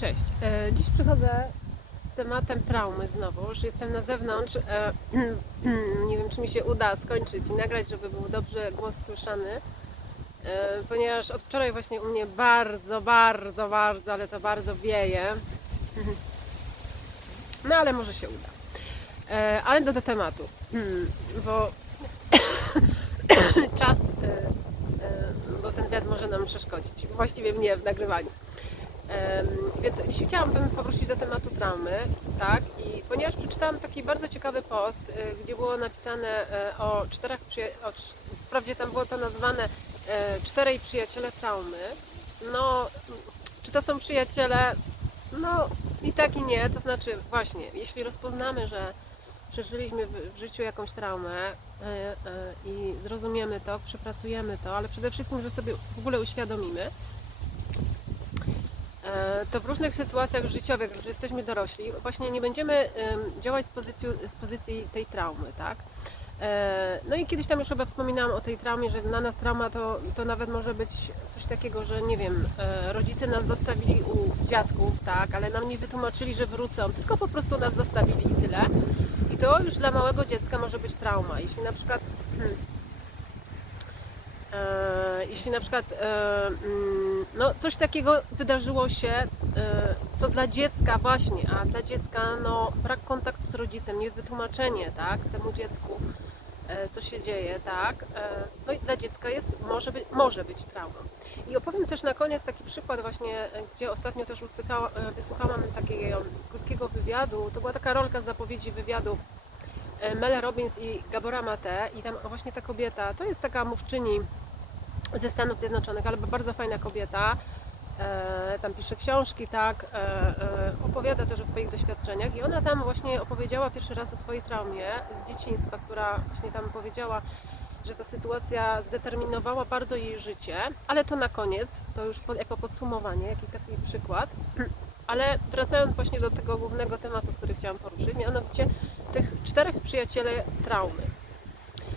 Cześć. E, Dziś przychodzę z tematem traumy znowu, już jestem na zewnątrz. E, Nie wiem, czy mi się uda skończyć i nagrać, żeby był dobrze głos słyszany. E, Ponieważ od wczoraj właśnie u mnie bardzo, bardzo, bardzo, ale to bardzo wieje. No ale może się uda. Ale do, do tematu, bo czas, bo ten wiatr może nam przeszkodzić. Właściwie mnie w nagrywaniu. Więc dzisiaj chciałabym powrócić do tematu traumy, tak? I ponieważ przeczytałam taki bardzo ciekawy post, y, gdzie było napisane e, o czterech o, wprawdzie tam było to nazwane e, czterej przyjaciele traumy. No, czy to są przyjaciele? No i tak i nie, to znaczy właśnie, jeśli rozpoznamy, że przeżyliśmy w, życiu jakąś traumę e, i zrozumiemy to, przepracujemy to, ale przede wszystkim, że sobie w ogóle uświadomimy, to w różnych sytuacjach życiowych, że jesteśmy dorośli, właśnie nie będziemy em, działać z pozycji, z pozycji tej traumy, tak? E, No i kiedyś tam już chyba wspominałam o tej traumie, że dla nas trauma to, to nawet może być coś takiego, że nie wiem, e, rodzice nas zostawili u dziadków, tak, ale nam nie wytłumaczyli, że wrócą, tylko po prostu nas zostawili i tyle. I to już dla małego dziecka może być trauma. Jeśli na przykład hmm, E, jeśli na przykład e, mm, no, coś takiego wydarzyło się, e, co dla dziecka właśnie, a dla dziecka no, brak kontaktu z rodzicem, niewytłumaczenie tak, temu dziecku, e, co się dzieje, tak, no i dla dziecka jest, może, być, może być traumą. I opowiem też na koniec taki przykład właśnie, gdzie ostatnio też wysłuchałam takiego krótkiego wywiadu, to była taka rolka z zapowiedzi wywiadu e, Mel Robbins i Gabora Mate i tam właśnie ta kobieta, to jest taka mówczyni ze Stanów Zjednoczonych, ale bardzo fajna kobieta. E, tam pisze książki, tak, e, e, opowiada też o swoich doświadczeniach i ona tam właśnie opowiedziała pierwszy raz o swojej traumie z dzieciństwa, która właśnie tam powiedziała, że ta sytuacja zdeterminowała bardzo jej życie, ale to na koniec, to już jako podsumowanie, jakiś taki przykład. Ale wracając właśnie do tego głównego tematu, który chciałam poruszyć, mianowicie tych czterech przyjacieli traumy.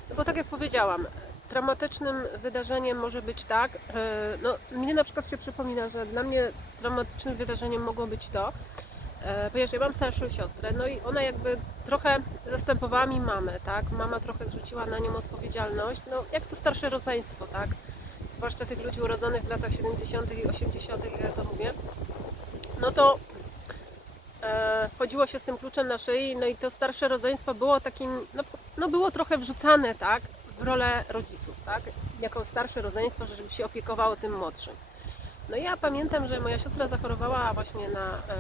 No bo tak jak powiedziałam, traumatycznym wydarzeniem może być tak, e, no mnie na przykład się przypomina, że dla mnie traumatycznym wydarzeniem mogło być to, e, ponieważ ja mam starszą siostrę, no i ona jakby trochę zastępowała mi mamę, tak, mama trochę zrzuciła na nią odpowiedzialność, no jak to starsze rodzeństwo, tak, zwłaszcza tych ludzi urodzonych w latach 70. i 80., jak ja to mówię, no to e, chodziło się z tym kluczem na szyi, no i to starsze rodzeństwo było takim, no, no było trochę wrzucane, tak, rolę rodziców, tak, jako starsze rodzeństwo, żeby się opiekowało tym młodszym. No ja pamiętam, że moja siostra zachorowała właśnie na, e,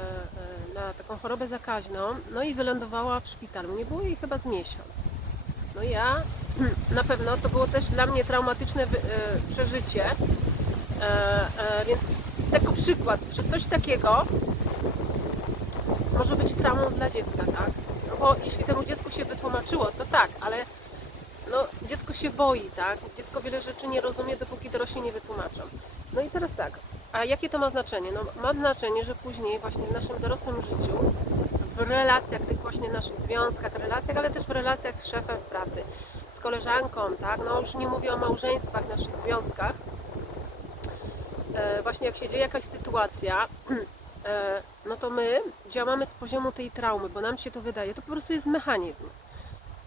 e, na taką chorobę zakaźną, no i wylądowała w szpitalu. Nie było jej chyba z miesiąc. No ja, na pewno to było też dla mnie traumatyczne e, przeżycie, więc jako przykład, że coś takiego może być traumą dla dziecka, tak? No bo jeśli temu dziecku się wytłumaczyło, to tak, ale dziecko się boi, tak? Dziecko wiele rzeczy nie rozumie, dopóki dorośli nie wytłumaczą. No i teraz tak, a jakie to ma znaczenie? No, ma znaczenie, że później właśnie w naszym dorosłym życiu, w relacjach, tych właśnie naszych związkach, relacjach, ale też w relacjach z szefem w pracy, z koleżanką, tak? No już nie mówię o małżeństwach, naszych związkach. E, właśnie jak się dzieje jakaś sytuacja, e, no to my działamy z poziomu tej traumy, bo nam się to wydaje. To po prostu jest mechanizm.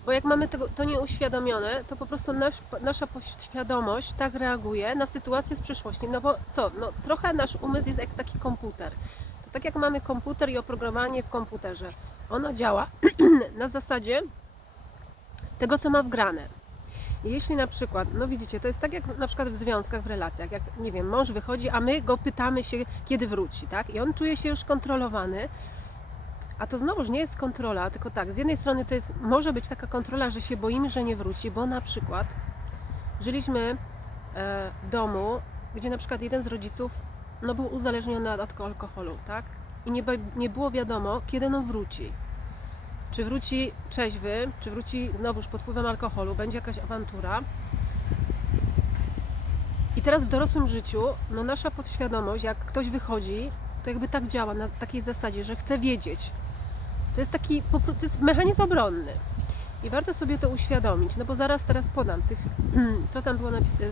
Bo jak mamy tego, to nieuświadomione, to po prostu nasz, nasza podświadomość tak reaguje na sytuację z przeszłości. No bo co? No, trochę nasz umysł jest jak taki komputer. To tak jak mamy komputer i oprogramowanie w komputerze. Ono działa na zasadzie tego, co ma wgrane. Jeśli na przykład, no widzicie, to jest tak jak na przykład w związkach, w relacjach, jak nie wiem, mąż wychodzi, a my go pytamy się, kiedy wróci, tak? I on czuje się już kontrolowany, a to znowuż nie jest kontrola, tylko tak, z jednej strony to jest, może być taka kontrola, że się boimy, że nie wróci, bo na przykład żyliśmy e, w domu, gdzie na przykład jeden z rodziców no, był uzależniony od alkoholu, tak? I nie, nie było wiadomo, kiedy on wróci. Czy wróci trzeźwy, czy wróci znowuż pod wpływem alkoholu, będzie jakaś awantura. I teraz w dorosłym życiu, no nasza podświadomość, jak ktoś wychodzi, to jakby tak działa, na takiej zasadzie, że chce wiedzieć. To jest taki, to jest mechanizm obronny. I warto sobie to uświadomić, no bo zaraz teraz podam tych, co tam było,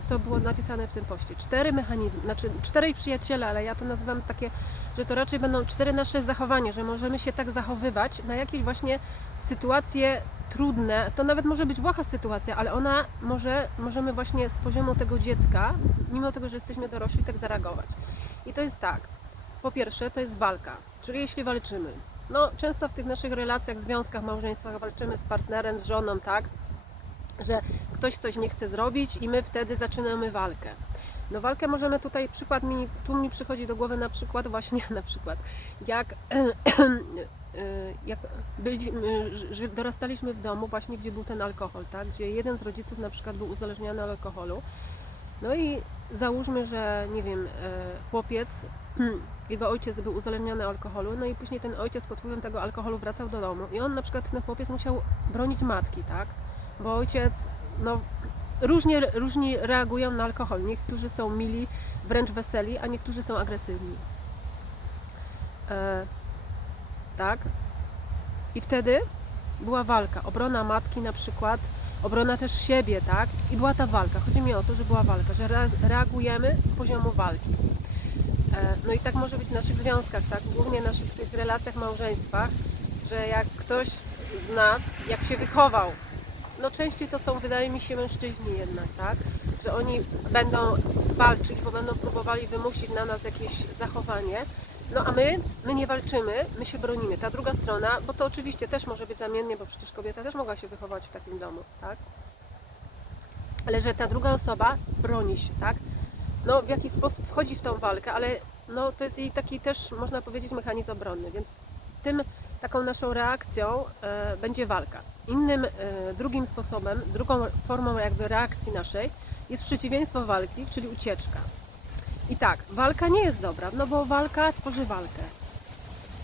co było napisane w tym poście. Cztery mechanizmy, znaczy czterej przyjaciele, ale ja to nazywam takie, że to raczej będą cztery nasze zachowania, że możemy się tak zachowywać na jakieś właśnie sytuacje trudne. To nawet może być błaha sytuacja, ale ona może, możemy właśnie z poziomu tego dziecka, mimo tego, że jesteśmy dorośli, tak zareagować. I to jest tak. Po pierwsze, to jest walka, czyli jeśli walczymy. No, często w tych naszych relacjach, związkach, małżeństwach walczymy z partnerem, z żoną, tak, że ktoś coś nie chce zrobić i my wtedy zaczynamy walkę. No walkę możemy tutaj, przykład mi, tu mi przychodzi do głowy na przykład właśnie, na przykład, jak, jak że dorastaliśmy w domu właśnie, gdzie był ten alkohol, tak, gdzie jeden z rodziców na przykład był uzależniony od alkoholu, no i załóżmy, że nie wiem, e, chłopiec, jego ojciec był uzależniony alkoholu, no i później ten ojciec pod wpływem tego alkoholu wracał do domu i on na przykład, ten chłopiec musiał bronić matki, tak? Bo ojciec, no różnie, różni reagują na alkohol. Niektórzy są mili, wręcz weseli, a niektórzy są agresywni. E, tak? I wtedy była walka, obrona matki na przykład, obrona też siebie, tak? I była ta walka. Chodzi mi o to, że była walka, że re- reagujemy z poziomu walki. E, No i tak może być w naszych związkach, tak? Głównie w naszych tych relacjach, małżeństwach, że jak ktoś z nas, jak się wychował, no częściej to są, wydaje mi się, mężczyźni jednak, tak? Że oni będą walczyć, bo będą próbowali wymusić na nas jakieś zachowanie, no a my, my nie walczymy, my się bronimy. Ta druga strona, bo to oczywiście też może być zamiennie, bo przecież kobieta też mogła się wychować w takim domu, tak? Ale że ta druga osoba broni się, tak? No w jakiś sposób wchodzi w tą walkę, ale no to jest jej taki też, można powiedzieć, mechanizm obronny, więc tym taką naszą reakcją e, będzie walka. Innym, e, drugim sposobem, drugą formą jakby reakcji naszej jest przeciwieństwo walki, czyli ucieczka. I tak, walka nie jest dobra, no bo walka tworzy walkę.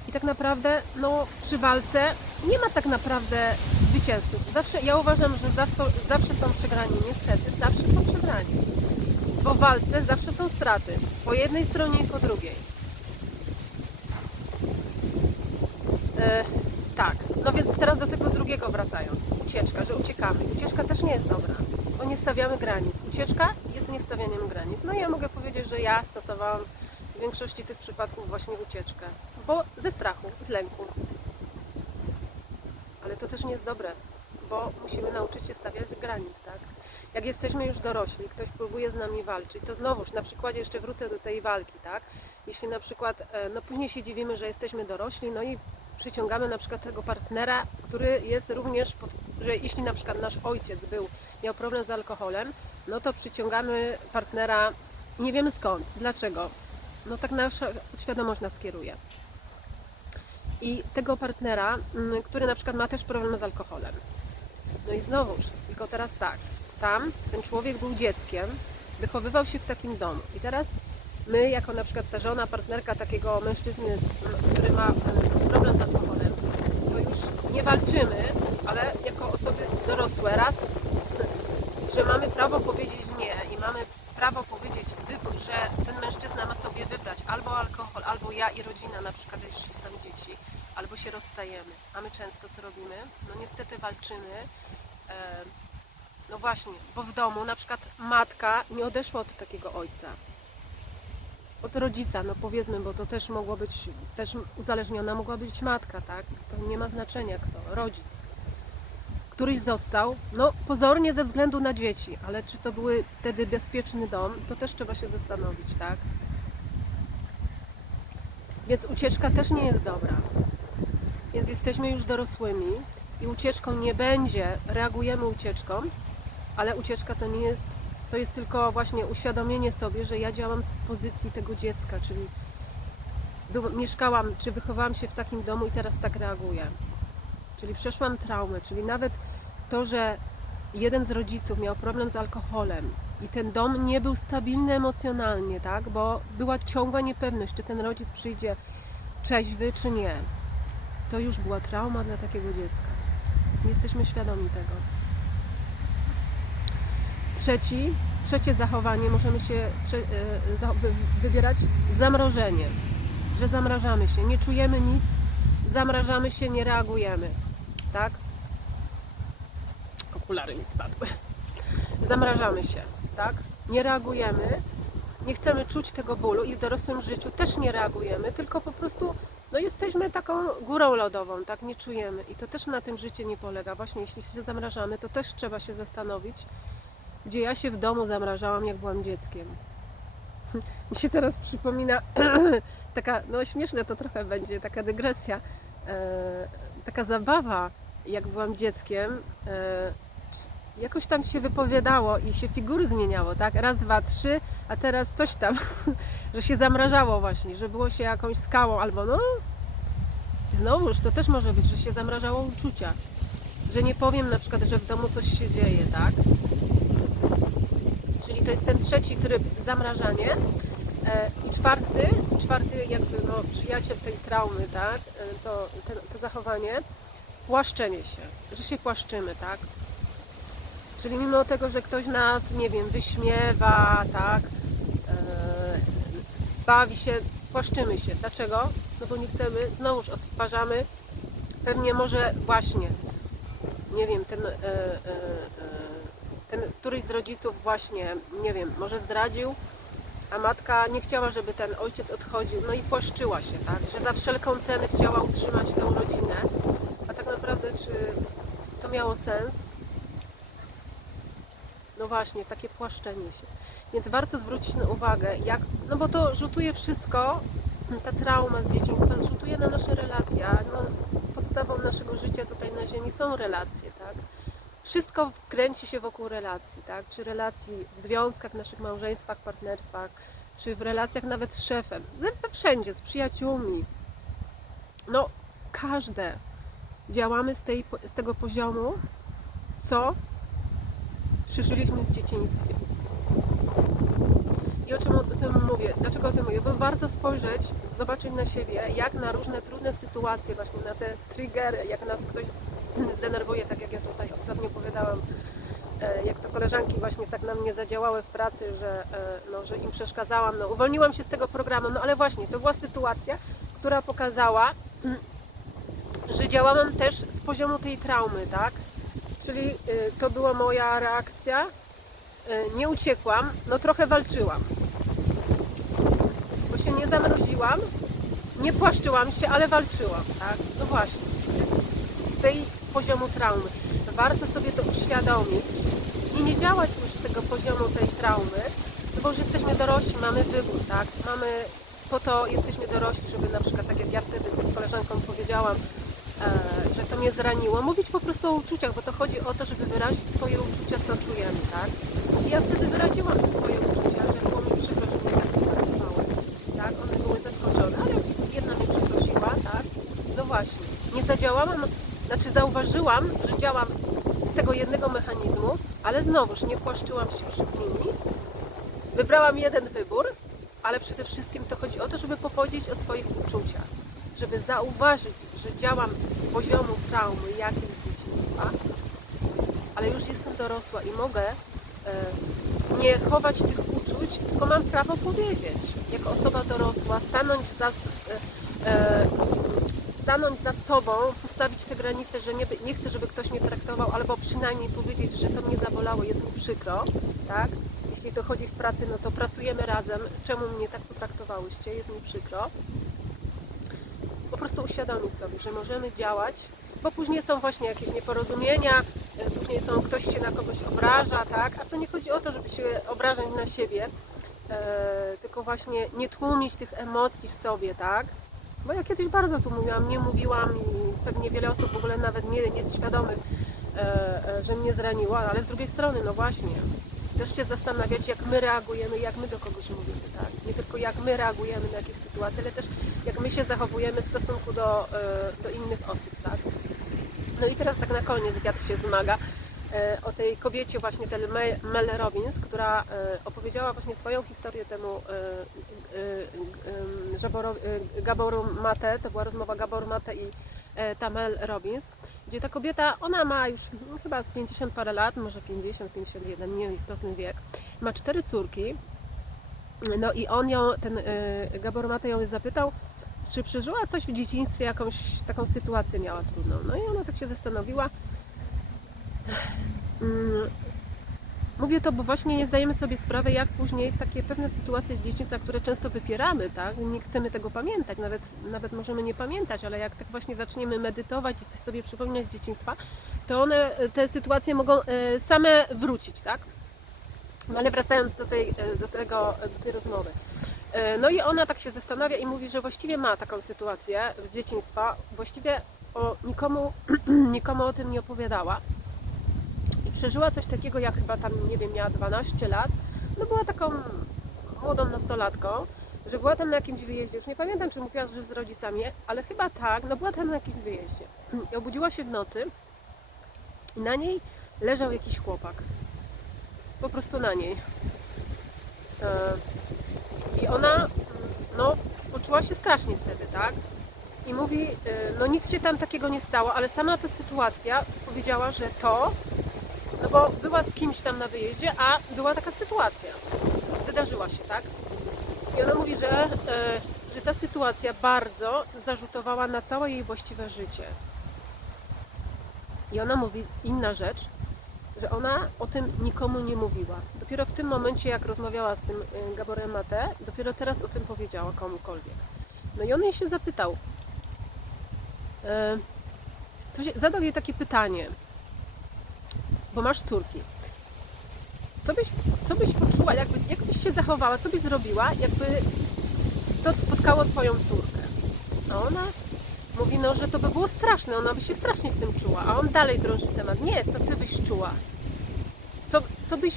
I tak naprawdę, no przy walce nie ma tak naprawdę zwycięzców. Zawsze, ja uważam, że zawsze, zawsze są przegrani, niestety, zawsze są przegrani. Bo w walce zawsze są straty, po jednej stronie i po drugiej. E, tak, no więc teraz do tego drugiego wracając. Ucieczka, że uciekamy. Ucieczka też nie jest dobra, bo nie stawiamy granic. Ucieczka jest niestawianiem granic. No i ja mogę powiedzieć, że ja stosowałam w większości tych przypadków właśnie ucieczkę, bo ze strachu, z lęku. Ale to też nie jest dobre, bo musimy nauczyć się stawiać granic, tak? Jak jesteśmy już dorośli, ktoś próbuje z nami walczyć, to znowuż na przykładzie jeszcze wrócę do tej walki, tak? Jeśli na przykład, e, no później się dziwimy, że jesteśmy dorośli, no i przyciągamy na przykład tego partnera, który jest również, pod, że jeśli na przykład nasz ojciec był, miał problem z alkoholem, no to przyciągamy partnera nie wiemy skąd, dlaczego. No tak nasza świadomość nas kieruje. I tego partnera, mm, który na przykład ma też problem z alkoholem. No i znowuż, tylko teraz tak, tam ten człowiek był dzieckiem, wychowywał się w takim domu. I teraz my, jako na przykład ta żona, partnerka takiego mężczyzny, który ma e, problem z alkoholem, to już nie walczymy, ale jako osoby dorosłe raz, że mamy prawo powiedzieć nie i mamy prawo powiedzieć wybór, że ten mężczyzna ma sobie wybrać albo alkohol, albo ja i rodzina, na przykład jeśli są dzieci, albo się rozstajemy. A my często co robimy? No niestety walczymy. E, no właśnie, bo w domu na przykład matka nie odeszła od takiego ojca. Od rodzica, no powiedzmy, bo to też mogło być, też uzależniona mogła być matka, tak? To nie ma znaczenia kto, rodzic. Któryś został, no pozornie ze względu na dzieci, ale czy to były wtedy bezpieczny dom, to też trzeba się zastanowić, tak? Więc ucieczka też nie jest dobra. Więc jesteśmy już dorosłymi i ucieczką nie będzie, reagujemy ucieczką, ale ucieczka to nie jest, to jest tylko właśnie uświadomienie sobie, że ja działam z pozycji tego dziecka, czyli mieszkałam, czy wychowałam się w takim domu i teraz tak reaguję. Czyli przeszłam traumę, czyli nawet to, że jeden z rodziców miał problem z alkoholem i ten dom nie był stabilny emocjonalnie, tak? Bo była ciągła niepewność, czy ten rodzic przyjdzie trzeźwy, czy nie. To już była trauma dla takiego dziecka. Jesteśmy świadomi tego. Trzeci, trzecie zachowanie możemy się e, wybierać zamrożenie, że zamrażamy się, nie czujemy nic, zamrażamy się, nie reagujemy, tak? okulary mi spadły. Zamrażamy się, tak? Nie reagujemy, nie chcemy czuć tego bólu i w dorosłym życiu też nie reagujemy, tylko po prostu no jesteśmy taką górą lodową, tak? Nie czujemy. I to też na tym życie nie polega. Właśnie jeśli się zamrażamy, to też trzeba się zastanowić, gdzie ja się w domu zamrażałam, jak byłam dzieckiem. Mi się teraz przypomina taka, no śmieszne to trochę będzie, taka dygresja, e, taka zabawa, jak byłam dzieckiem, e, jakoś tam się wypowiadało i się figury zmieniało, tak? Raz, dwa, trzy, a teraz coś tam, że się zamrażało właśnie, że było się jakąś skałą albo no, i znowuż to też może być, że się zamrażało uczucia, że nie powiem na przykład, że w domu coś się dzieje, tak? To jest ten trzeci tryb zamrażanie. E, I czwarty, czwarty jakby no, przyjaciel tej traumy, tak? E, To, to zachowanie, płaszczenie się, że się płaszczymy, tak? Czyli mimo tego, że ktoś nas, nie wiem, wyśmiewa, tak? E, bawi się, płaszczymy się. Dlaczego? No bo nie chcemy, znowuż odtwarzamy pewnie może właśnie, nie wiem, ten, ten któryś z rodziców właśnie, nie wiem, może zdradził, a matka nie chciała, żeby ten ojciec odchodził, no i płaszczyła się, tak, że za wszelką cenę chciała utrzymać tę rodzinę, a tak naprawdę czy to miało sens? No właśnie, takie płaszczenie się. Więc warto zwrócić na uwagę, jak, no bo to rzutuje wszystko, ta trauma z dzieciństwa rzutuje na nasze relacje, a no, podstawą naszego życia tutaj na ziemi są relacje, tak? Wszystko kręci się wokół relacji, tak? Czy relacji w związkach, naszych małżeństwach, partnerstwach, czy w relacjach nawet z szefem, ze- wszędzie, z przyjaciółmi. No, każde działamy z, tej, z tego poziomu, co przeżyliśmy w dzieciństwie. I o czym o tym mówię? Dlaczego o tym mówię? Bo warto spojrzeć, zobaczyć na siebie, jak na różne trudne sytuacje, właśnie na te triggery, jak nas ktoś zdenerwuje, tak jak ja tutaj ostatnio powiedziałam, e, jak to koleżanki właśnie tak na mnie zadziałały w pracy, że, e, no, że im przeszkadzałam. No, uwolniłam się z tego programu, no ale właśnie, to była sytuacja, która pokazała, że działałam też z poziomu tej traumy, tak? Czyli y, to była moja reakcja. Nie uciekłam, no trochę walczyłam. Bo się nie zamroziłam, nie płaszczyłam się, ale walczyłam, tak? No właśnie, z tej poziomu traumy. Warto sobie to uświadomić i nie działać już z tego poziomu tej traumy, no bo już jesteśmy dorośli, mamy wybór, tak? Mamy, po to jesteśmy dorośli, żeby na przykład, tak jak ja wtedy z koleżanką powiedziałam, e, że to mnie zraniło, mówić po prostu o uczuciach, bo to chodzi o to, żeby wyrazić swoje uczucia, co czujemy, tak? I ja wtedy wyraziłam te swoje uczucia, że było mi przykro, że mnie tak traktowały, tak? One były zaskoczone, ale jedna mnie przeprosiła, tak? No właśnie, nie zadziałałam, znaczy zauważyłam, że działam z tego jednego mechanizmu, ale znowuż nie płaszczyłam się przed nimi. Wybrałam jeden wybór, ale przede wszystkim to chodzi o to, żeby powiedzieć o swoich uczuciach, żeby zauważyć, że działam z poziomu traumy jakiejś z dzieciństwa, ale już jestem dorosła i mogę e, nie chować tych uczuć, tylko mam prawo powiedzieć, jako osoba dorosła, stanąć za, e, e, stanąć za sobą, postawić te granice, że nie, nie chcę, żeby ktoś mnie traktował, albo przynajmniej powiedzieć, że to mnie zabolało, jest mi przykro, tak? Jeśli to chodzi w pracy, no to pracujemy razem, czemu mnie tak potraktowałyście, jest mi przykro. Po prostu uświadomić sobie, że możemy działać, bo później są właśnie jakieś nieporozumienia, e, później są, ktoś się na kogoś obraża, tak? A to nie chodzi o to, żeby się obrażać na siebie, e, tylko właśnie nie tłumić tych emocji w sobie, tak? Bo ja kiedyś bardzo tu mówiłam, nie mówiłam i pewnie wiele osób w ogóle nawet nie jest świadomych, e, e, że mnie zraniło, ale z drugiej strony, no właśnie, też się zastanawiać, jak my reagujemy, jak my do kogoś mówimy, tak? Nie tylko jak my reagujemy na jakieś sytuacje, ale też jak my się zachowujemy w stosunku do, e, do innych osób, tak? No i teraz tak na koniec wiatr się zmaga e, o tej kobiecie właśnie, Mel Robbins, która opowiedziała właśnie swoją historię temu e, e, e, Żaboro- e, Gaboru Mate, to była rozmowa Gabor Mate i e, ta Mel Robbins, gdzie ta kobieta, ona ma już no, chyba z 50 parę lat, może 50, 51, nie istotny wiek, ma cztery córki, no i on ją, ten y, Gabor Mate ją zapytał, czy przeżyła coś w dzieciństwie, jakąś taką sytuację miała trudną. No i ona tak się zastanowiła. Mówię to, bo właśnie nie zdajemy sobie sprawy, jak później takie pewne sytuacje z dzieciństwa, które często wypieramy, tak? Nie chcemy tego pamiętać, nawet, nawet możemy nie pamiętać, ale jak tak właśnie zaczniemy medytować i coś sobie przypominać z dzieciństwa, to one, te sytuacje mogą e, same wrócić, tak? No ale wracając do tej, e, do tego, do tej rozmowy. E, No i ona tak się zastanawia i mówi, że właściwie ma taką sytuację z dzieciństwa, właściwie o nikomu, nikomu o tym nie opowiadała. Przeżyła coś takiego, jak chyba tam, nie wiem, miała 12 lat. No była taką młodą nastolatką, że była tam na jakimś wyjeździe. Już nie pamiętam, czy mówiła, że z rodzicami, ale chyba tak, no była tam na jakimś wyjeździe. I obudziła się w nocy i na niej leżał jakiś chłopak. Po prostu na niej. E, I ona, no, poczuła się strasznie wtedy, tak? I mówi, y, no nic się tam takiego nie stało, ale sama ta sytuacja powiedziała, że to, no bo była z kimś tam na wyjeździe, a była taka sytuacja. Wydarzyła się, tak? I ona mówi, że, y, że ta sytuacja bardzo zarzutowała na całe jej właściwe życie. I ona mówi inna rzecz, że ona o tym nikomu nie mówiła. Dopiero w tym momencie, jak rozmawiała z tym y, Gaborem Mate, dopiero teraz o tym powiedziała komukolwiek. No i on jej się zapytał, e, coś, zadał jej takie pytanie, bo masz córki. Co byś, co byś poczuła, jakby, jak byś się zachowała, co byś zrobiła, jakby to spotkało twoją córkę? A ona mówi, no, że to by było straszne, ona by się strasznie z tym czuła. A on dalej drąży temat. Nie, co ty byś czuła? Co, co byś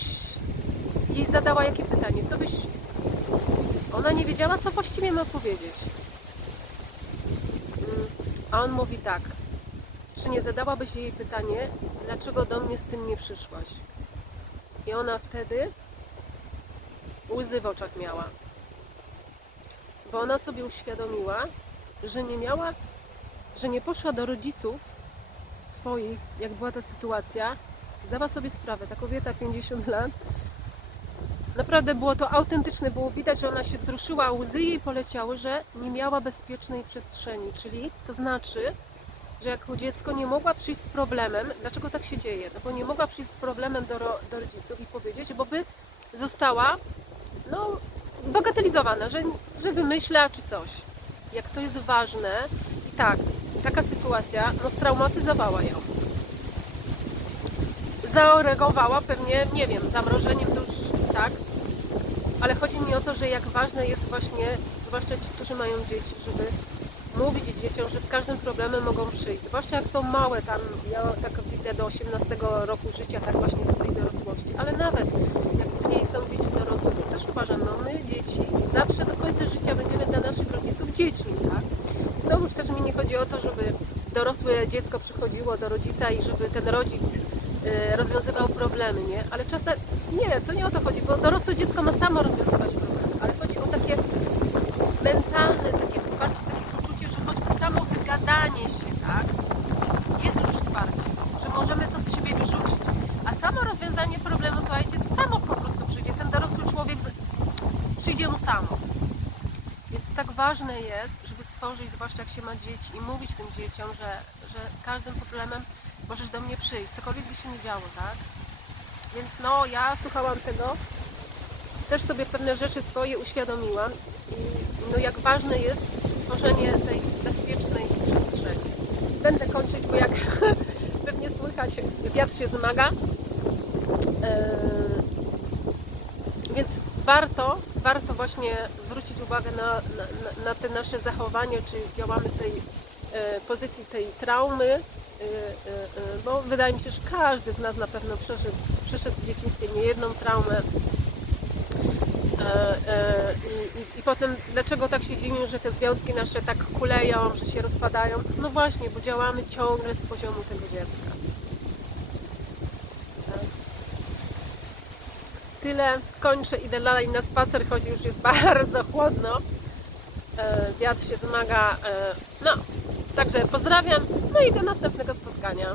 jej zadała, jakie pytanie? Co byś... Ona nie wiedziała, co właściwie ma powiedzieć. Mm, A on mówi tak. Czy nie zadałabyś jej pytanie, dlaczego do mnie z tym nie przyszłaś? I ona wtedy łzy w oczach miała. Bo ona sobie uświadomiła, że nie miała, że nie poszła do rodziców swoich, jak była ta sytuacja. Zdała sobie sprawę, ta kobieta 50 lat. Naprawdę było to autentyczne, było widać, że ona się wzruszyła, łzy jej poleciały, że nie miała bezpiecznej przestrzeni. Czyli to znaczy, że jako dziecko nie mogła przyjść z problemem. Dlaczego tak się dzieje? No bo nie mogła przyjść z problemem do, do rodziców i powiedzieć, bo by została no, zbagatelizowana, że, że wymyśla czy coś. Jak to jest ważne i tak, taka sytuacja no, straumatyzowała ją. Zareagowała pewnie, nie wiem, zamrożeniem duszy, tak? Ale chodzi mi o to, że jak ważne jest właśnie, zwłaszcza ci, którzy mają dzieci, żeby mówić dzieciom, że z każdym problemem mogą przyjść. Zwłaszcza jak są małe, tam ja tak widzę do 18 roku życia, tak właśnie do tej dorosłości. Ale nawet jak później są dzieci dorosłe, to też uważam, no my dzieci zawsze do końca życia będziemy dla naszych rodziców dziećmi, tak? Znowuż też mi nie chodzi o to, żeby dorosłe dziecko przychodziło do rodzica i żeby ten rodzic y, rozwiązywał problemy, nie? Ale czasem, nie, to nie o to chodzi, bo dorosłe dziecko ma samo rozwiązywać problemy, ale chodzi o takie mentalne, takie wsparcie, takie poczucie, że choćby samo wygadanie się, tak, jest już wsparcie, że możemy to z siebie wyrzucić. A samo rozwiązanie problemu, słuchajcie, to samo po prostu przyjdzie. Ten dorosły człowiek z- przyjdzie mu samo. Więc tak ważne jest, żeby stworzyć, zwłaszcza jak się ma dzieci i mówić tym dzieciom, że, że z każdym problemem możesz do mnie przyjść, cokolwiek by się nie działo, tak? Więc no, ja słuchałam tego, też sobie pewne rzeczy swoje uświadomiłam i no jak ważne jest stworzenie tej bezpiecznej przestrzeni. Będę kończyć, bo jak pewnie słychać, wiatr się zmaga. Eee, więc warto, warto właśnie zwrócić uwagę na, na, na- te nasze zachowanie, czy działamy tej e, pozycji tej traumy, e, e, bo wydaje mi się, że każdy z nas na pewno przeżył, przeszedł w dzieciństwie niejedną traumę. I, i, I potem, dlaczego tak się dzieje, że te związki nasze tak kuleją, że się rozpadają? No właśnie, bo działamy ciągle z poziomu tego dziecka. Tyle, kończę, idę dalej na spacer, choć już jest bardzo chłodno. E, wiatr się zmaga. E, no, także pozdrawiam, no i do następnego spotkania.